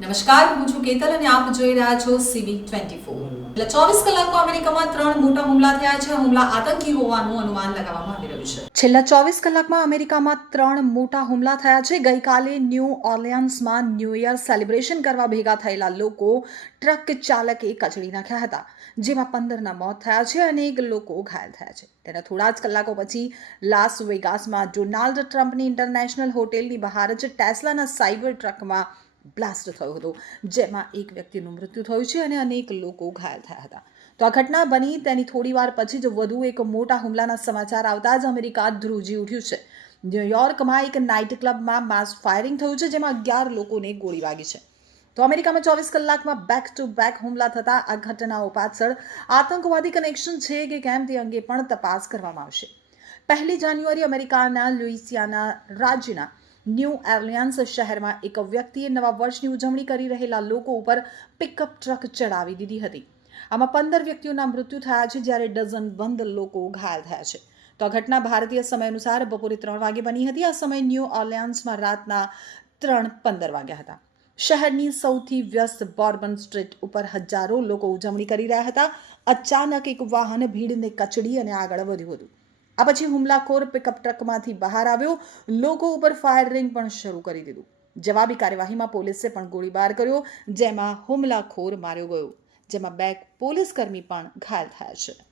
નમસ્કાર, હું છું કેતલ અને આપ જોઈ રહ્યા છો સીવી ટ્વેન્ટી ફોર એટલે ચોવીસ કલાકમાં અમેરિકામાં ત્રણ મોટા હુમલા થયા છે. હુમલા આતંકી હોવાનું અનુમાન લગાવવામાં આવી રહ્યું છે. છેલ્લા ચોવીસ કલાકમાં અમેરિકામાં ત્રણ મોટા હુમલા થયા છે. ગઈકાલે ન્યૂ ઓર્લિયન્સમાં ન્યૂ યર સેલિબ્રેશન કરવા ભેગા થયેલા લોકો ટ્રક ચાલકે કચડી નાખ્યા હતા, જેમાં પંદરના મોત થયા છે અને એક લોકો ઘાયલ થયા છે. તેના થોડા જ કલાકો પછી લાસ વેગાસમાં ડોનાલ્ડ ટ્રમ્પની ઇન્ટરનેશનલ હોટેલની બહાર જ ટેસ્લાના સાયબર ટ્રકમાં બ્લાસ્ટ થયો હતો, જેમાં એક વ્યક્તિનું મૃત્યુ થયું છે અને અનેક લોકો ઘાયલ થયા હતા. તો આ ઘટના બની તેની થોડીવાર પછી જ વધુ એક મોટા હુમલાના સમાચાર આવતા જ અમેરિકા ધ્રુજી ઉઠ્યું છે. ન્યુયોર્કમાં એક નાઇટ ક્લબમાં માસ ફાયરિંગ થયું છે, જેમાં અગિયાર લોકોને ગોળી વાગી છે. તો અમેરિકામાં ચોવીસ કલાકમાં બેક ટુ બેક હુમલા થતા આ ઘટનાઓ પાછળ આતંકવાદી કનેક્શન છે કે કેમ તે અંગે પણ તપાસ કરવામાં આવશે. પહેલી જાન્યુઆરી અમેરિકાના લુઇસિયાના રાજ્યના ન્યૂ એર્લિયન્સ શહેરમાં એક વ્યક્તિએ નવા વર્ષની ઉજવણી કરી રહેલા લોકો ઉપર પિકઅપ ટ્રક ચડાવી દીધી હતી. આમાં પંદર વ્યક્તિઓના મૃત્યુ થયા છે, જ્યારે ડઝન બંધ લોકો ઘાયલ થયા છે. તો આ ઘટના ભારતીય સમય અનુસાર બપોરે ત્રણ વાગે બની હતી. આ સમય ન્યૂ ઓર્લિયન્સમાં રાતના ત્રણ પંદર વાગ્યા હતા. શહેરની સૌથી વ્યસ્ત બોર્બન સ્ટ્રીટ ઉપર હજારો લોકો ઉજવણી કરી રહ્યા હતા. અચાનક એક વાહન ભીડને કચડી અને આગળ વધ્યું હતું. આ પછી હુમલાખોર પિકઅપ ટ્રકમાંથી બહાર આવ્યો. લોકો ઉપર ફાયરિંગ પણ શરૂ કરી દીધું. જવાબી કાર્યવાહીમાં પોલીસે પણ ગોળીબાર કર્યો, જેમાં હુમલાખોર માર્યો ગયો, જેમાં બે પોલીસકર્મી પણ ઘાયલ થયા છે.